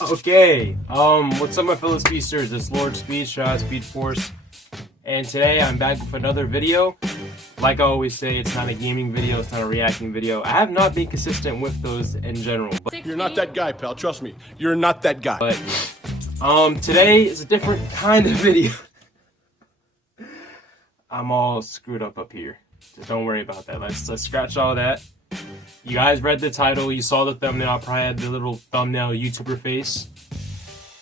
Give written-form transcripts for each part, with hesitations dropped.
Okay, what's up my fellow speedsters? It's Lord Speed, shout out Speed Force. And today I'm back with another video. Like I always say, it's not a gaming video, it's not a reacting video. I have not been consistent with those in general. But you're not that guy, pal, trust me. You're not that guy. But, today is a different kind of video. I'm all screwed up here. So don't worry about that. Let's scratch all that. You guys read the title, you saw the thumbnail, I probably had the little thumbnail YouTuber face.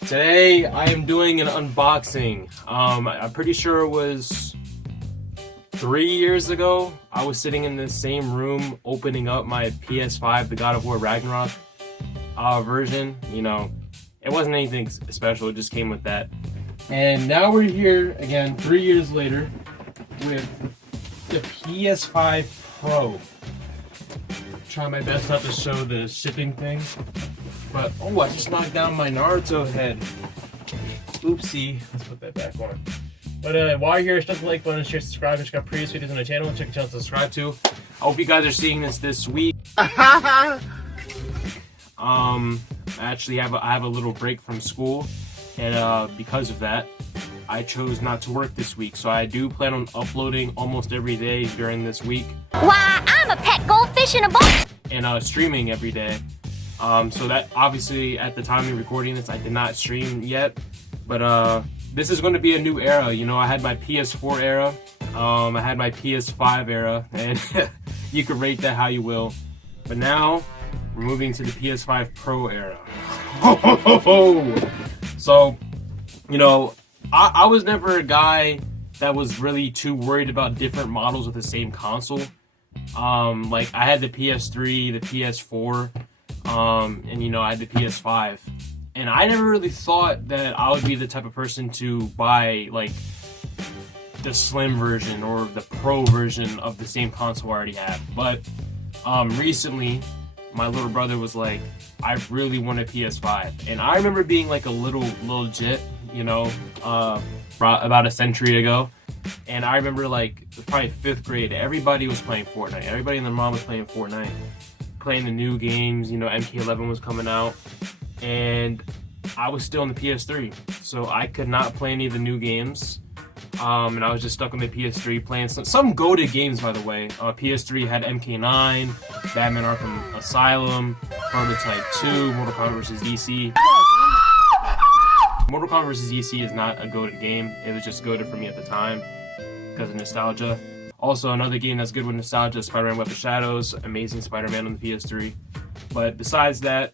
Today, I am doing an unboxing. I'm pretty sure it was 3 years ago. I was sitting in the same room opening up my PS5, the God of War Ragnarok version. You know, it wasn't anything special, it just came with that. And now we're here again, 3 years later, with the PS5 Pro. Try my best not to show the shipping thing, but oh, I just knocked down my Naruto head. Oopsie. Let's put that back on. But while you're here, hit the like button, share, subscribe, and check out previous videos on the channel, and check the channel to subscribe to. I hope you guys are seeing this week. I actually have a little break from school, and because of that, I chose not to work this week. So I do plan on uploading almost every day during this week. Why, I'm a pet goldfish in a bowl. And streaming every day. So that obviously at the time of recording this, I did not stream yet. But this is going to be a new era. You know, I had my PS4 era. I had my PS5 era, and you could rate that how you will. But now we're moving to the PS5 Pro era. So, you know, I was never a guy that was really too worried about different models of the same console. Like I had the PS3, the PS4, and you know, I had the PS5. And I never really thought that I would be the type of person to buy like the slim version or the pro version of the same console I already have. But recently my little brother was like, I really want a PS5. And I remember being like a little jit, you know, about a century ago. And I remember like, it was probably 5th grade, everybody was playing Fortnite. Everybody and their mom was playing Fortnite. Playing the new games, you know, MK11 was coming out. And I was still on the PS3. So I could not play any of the new games. And I was just stuck on the PS3 playing some goated games, by the way. PS3 had MK9, Batman Arkham Asylum, Prototype 2, Mortal Kombat vs. EC. Mortal Kombat vs. EC is not a goated game. It was just goated for me at the time because of nostalgia. Also, another game that's good with nostalgia is Spider-Man Web of Shadows. Amazing Spider-Man on the PS3. But besides that,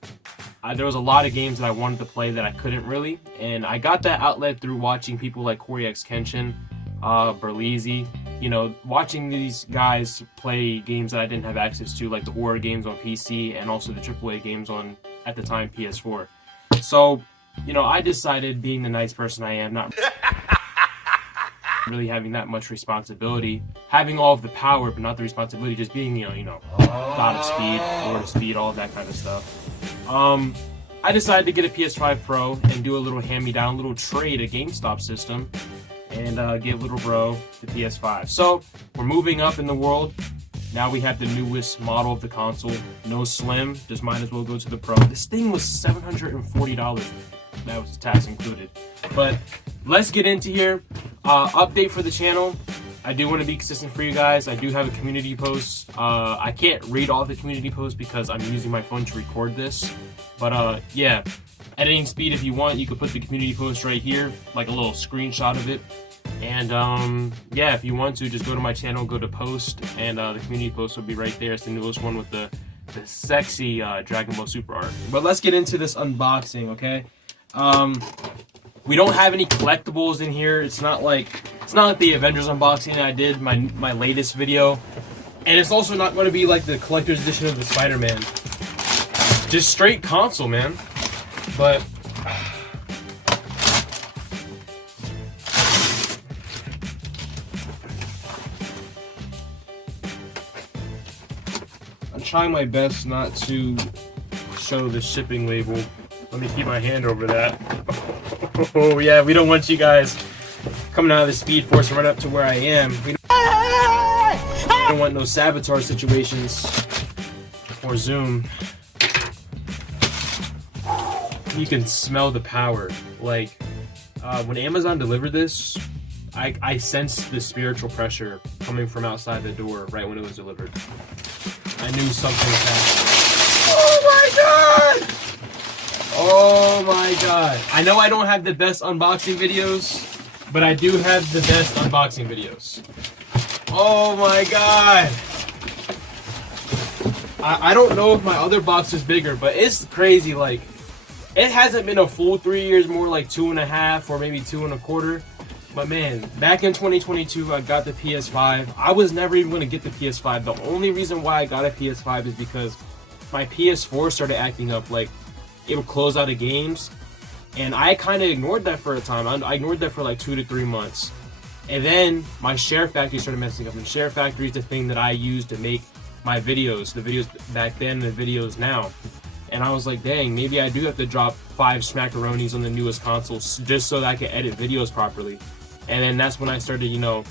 there was a lot of games that I wanted to play that I couldn't really. And I got that outlet through watching people like Corey X Kenshin, Berleezy. You know, watching these guys play games that I didn't have access to, like the horror games on PC and also the AAA games on, at the time, PS4. So, you know, I decided, being the nice person I am, not really having that much responsibility, having all of the power but not the responsibility, just being, you know, God of Speed, Lord of Speed, all that kind of stuff. I decided to get a PS5 Pro and do a little hand-me-down, little trade, a GameStop system, and give little bro the PS5. So we're moving up in the world. Now we have the newest model of the console. No slim, just might as well go to the Pro. This thing was $740. That was tax included. But let's get into here. Update for the channel. I do want to be consistent for you guys. I do have a community post. I can't read all the community posts because I'm using my phone to record this. But yeah, editing speed, if you want, you could put the community post right here, like a little screenshot of it. And yeah, if you want to, just go to my channel, go to post, and the community post will be right there. It's the newest one with the sexy Dragon Ball Super art. But let's get into this unboxing, okay? We don't have any collectibles in here. It's not like the Avengers unboxing I did, my latest video. And it's also not going to be like the collector's edition of the Spider-Man. Just straight console, man. But I'm trying my best not to show the shipping label. Let me keep my hand over that. Oh yeah, we don't want you guys coming out of the Speed Force right up to where I am. We don't want no saboteur situations or Zoom. you can smell the power. Like, when Amazon delivered this, I sensed the spiritual pressure coming from outside the door right when it was delivered. I knew something was happening. Oh my god! Oh my god. I know I don't have the best unboxing videos, but I do have the best unboxing videos. Oh my god. I don't know if my other box is bigger, but it's crazy. Like, it hasn't been a full 3 years, more like 2.5 or maybe 2.25. But man, back in 2022, I got the PS5. I was never even going to get the PS5. The only reason why I got a PS5 is because my PS4 started acting up. Like, it would close out of games, and I kind of ignored that for a time. I ignored that for like 2 to 3 months. And then my share factory started messing up, and share factory is the thing that I use to make my videos, the videos back then, and the videos now. And I was like, dang, maybe I do have to drop 5 smackaronis on the newest consoles just so that I can edit videos properly. And then that's when I started, you know,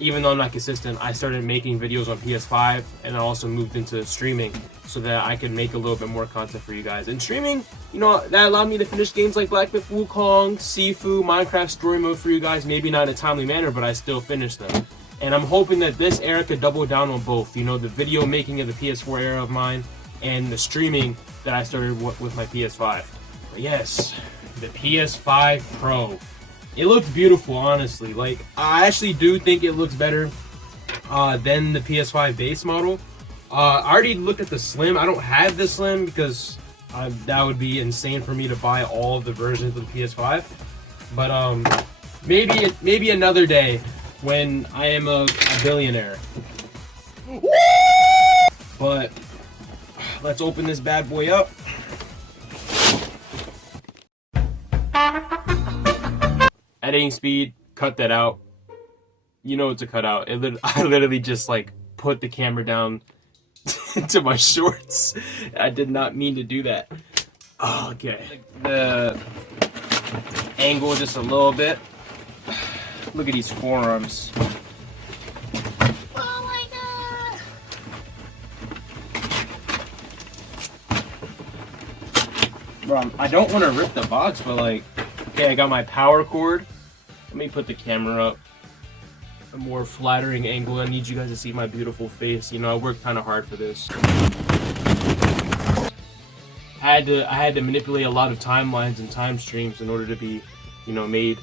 even though I'm not consistent, I started making videos on PS5, and I also moved into streaming so that I could make a little bit more content for you guys. And streaming, you know, that allowed me to finish games like Black Myth Wukong, Sifu, Minecraft Story Mode for you guys, maybe not in a timely manner, but I still finished them. And I'm hoping that this era could double down on both, you know, the video making of the PS4 era of mine and the streaming that I started with my PS5. But yes, the PS5 Pro. It looks beautiful, honestly. Like, I actually do think it looks better than the PS5 base model. I already looked at the Slim. I don't have the Slim because that would be insane for me to buy all of the versions of the PS5. But maybe another day when I am a billionaire. But let's open this bad boy up. Editing speed, cut that out. You know what to cut out. I literally just like put the camera down to my shorts. I did not mean to do that. Oh, okay. The angle just a little bit. Look at these forearms. Oh my god! Bro, I don't want to rip the box, but like, okay, I got my power cord. Let me put the camera up a more flattering angle. I need you guys to see my beautiful face. You know, I worked kind of hard for this. I had to manipulate a lot of timelines and time streams in order to be, you know, made.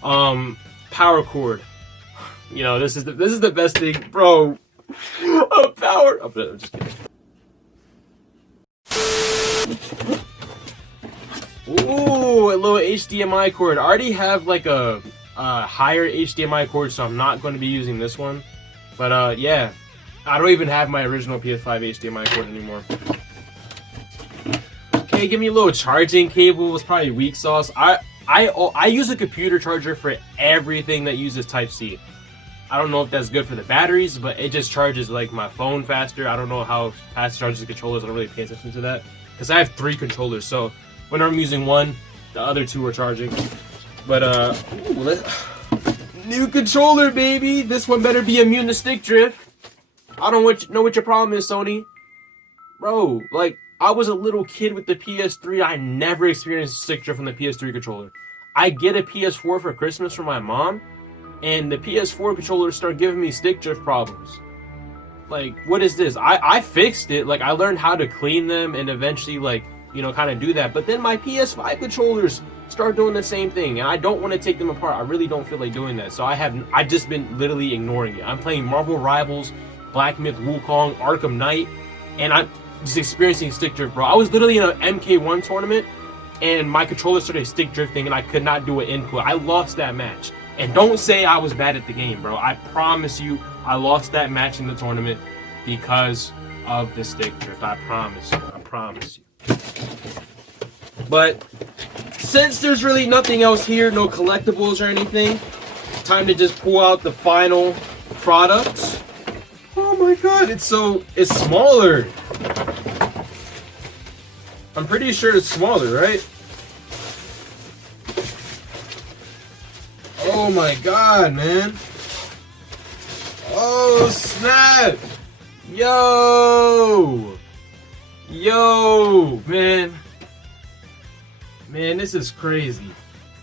Power cord. You know, this is the best thing, bro. A power. I'm just kidding. Ooh, a little HDMI cord. I already have like a higher HDMI cord, so I'm not going to be using this one. But yeah, I don't even have my original PS5 HDMI cord anymore. Okay, give me a little charging cable. It's probably weak sauce. I use a computer charger for everything that uses Type-C. I don't know if that's good for the batteries, but it just charges like my phone faster. I don't know how fast it charges the controllers. I don't really pay attention to that because I have 3 controllers. So when I'm using one, the other 2 are charging. But ooh, new controller, baby. This one better be immune to stick drift. I don't know what your problem is, Sony. Bro, like, I was a little kid with the PS3. I never experienced stick drift on the PS3 controller. I get a PS4 for Christmas from my mom, and the PS4 controllers start giving me stick drift problems. Like, what is this? I fixed it. Like, I learned how to clean them and eventually, like, you know, kind of do that. But then my PS5 controllers start doing the same thing, and I don't want to take them apart. I really don't feel like doing that. So I've just been literally ignoring it. I'm playing Marvel Rivals, Black Myth Wukong, Arkham Knight, and I'm just experiencing stick drift, bro. I was literally in an MK1 tournament, and my controller started stick drifting, and I could not do an input. I lost that match. And don't say I was bad at the game, bro. I promise you, I lost that match in the tournament because of the stick drift. I promise you. I promise you. But since there's really nothing else here, no collectibles or anything, time to just pull out the final product. Oh my god, it's smaller. I'm pretty sure it's smaller, right? Oh my god, man. Oh snap. Yo, man. Man, this is crazy.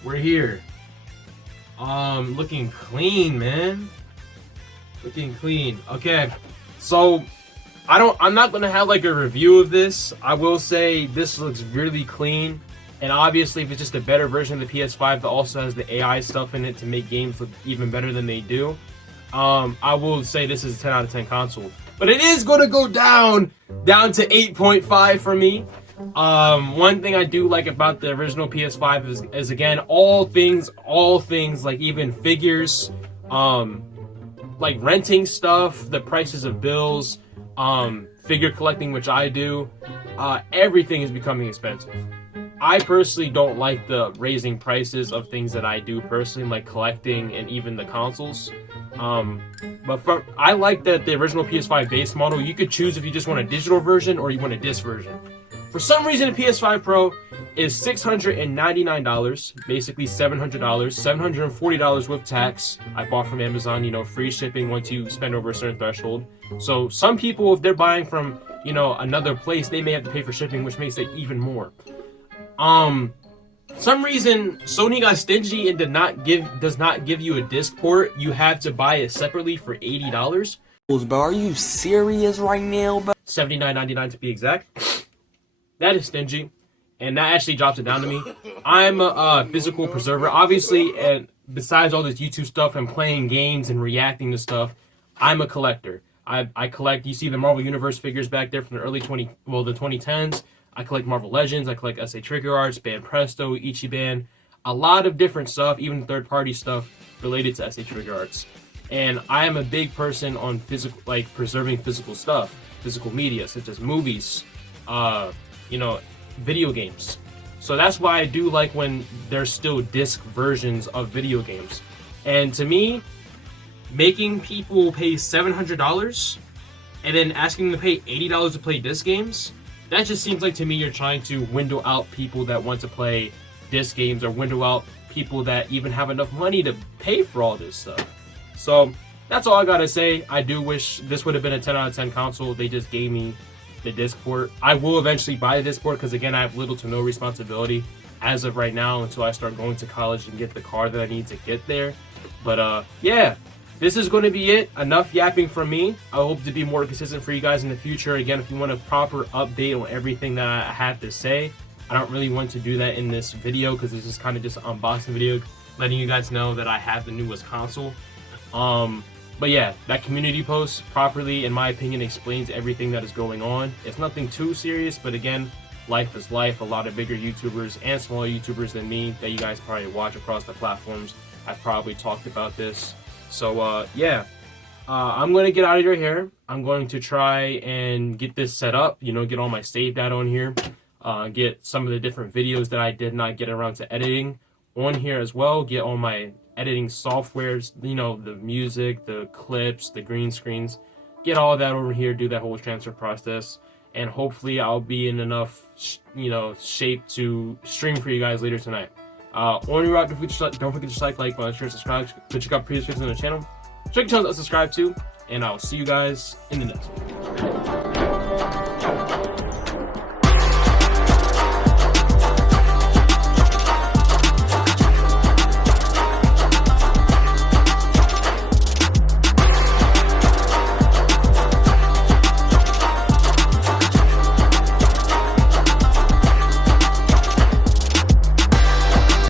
We're here. Looking clean, man. Looking clean. Okay, so I'm not gonna have like a review of this. I will say this looks really clean, and obviously if it's just a better version of the PS5 that also has the AI stuff in it to make games look even better than they do, I will say this is a 10 out of 10 console. But it is gonna go down to 8.5 for me. One thing I do like about the original PS5 is again all things like even figures, like renting stuff, the prices of bills, figure collecting, which I do, everything is becoming expensive. I personally don't like the raising prices of things that I do personally, like collecting and even the consoles. But I like that the original PS5 base model, you could choose if you just want a digital version or you want a disc version. For some reason, the PS5 Pro is $699, basically $700, $740 with tax. I bought from Amazon, you know, free shipping once you spend over a certain threshold. So some people, if they're buying from, you know, another place, they may have to pay for shipping, which makes it even more. Some reason Sony got stingy and does not give you a disc port. You have to buy it separately for $80. Bro, are you serious right now, bro? $79.99 to be exact. That is stingy, and that actually drops it down to me. I'm a physical preserver, obviously, and besides all this YouTube stuff and playing games and reacting to stuff, I'm a collector. I collect, you see the Marvel Universe figures back there from the early the 2010s. I collect Marvel Legends, I collect SA Trigger Arts, Band Presto, Ichiban, a lot of different stuff, even third-party stuff related to SA Trigger Arts. And I am a big person on physical, like preserving physical stuff, physical media, such as movies, you know, video games. So that's why I do like when there's still disc versions of video games. And to me, making people pay $700 and then asking them to pay $80 to play disc games, that just seems like to me you're trying to window out people that want to play disc games, or window out people that even have enough money to pay for all this stuff. So that's all I gotta say. I do wish this would have been a 10 out of 10 console. They just gave me the disc port. I will eventually buy the disc port because again, I have little to no responsibility as of right now until I start going to college and get the car that I need to get there. But yeah, this is going to be it. Enough yapping from me. I hope to be more consistent for you guys in the future. Again, if you want a proper update on everything that I have to say, I don't really want to do that in this video because this is kind of just an unboxing video, letting you guys know that I have the newest console. But yeah, that community post properly, in my opinion, explains everything that is going on. It's nothing too serious, but again, life is life. A lot of bigger YouTubers and smaller YouTubers than me that you guys probably watch across the platforms have probably talked about this. So yeah, I'm going to get out of your hair. I'm going to try and get this set up, you know, get all my save data on here, get some of the different videos that I did not get around to editing on here as well, get all my editing softwares, you know, the music, the clips, the green screens, get all of that over here, do that whole transfer process, and hopefully I'll be in enough, you know, shape to stream for you guys later tonight. On your route, don't forget to like, comment, share, subscribe, to check out previous videos on the channel. Check your channel to subscribe to, and I'll see you guys in the next one.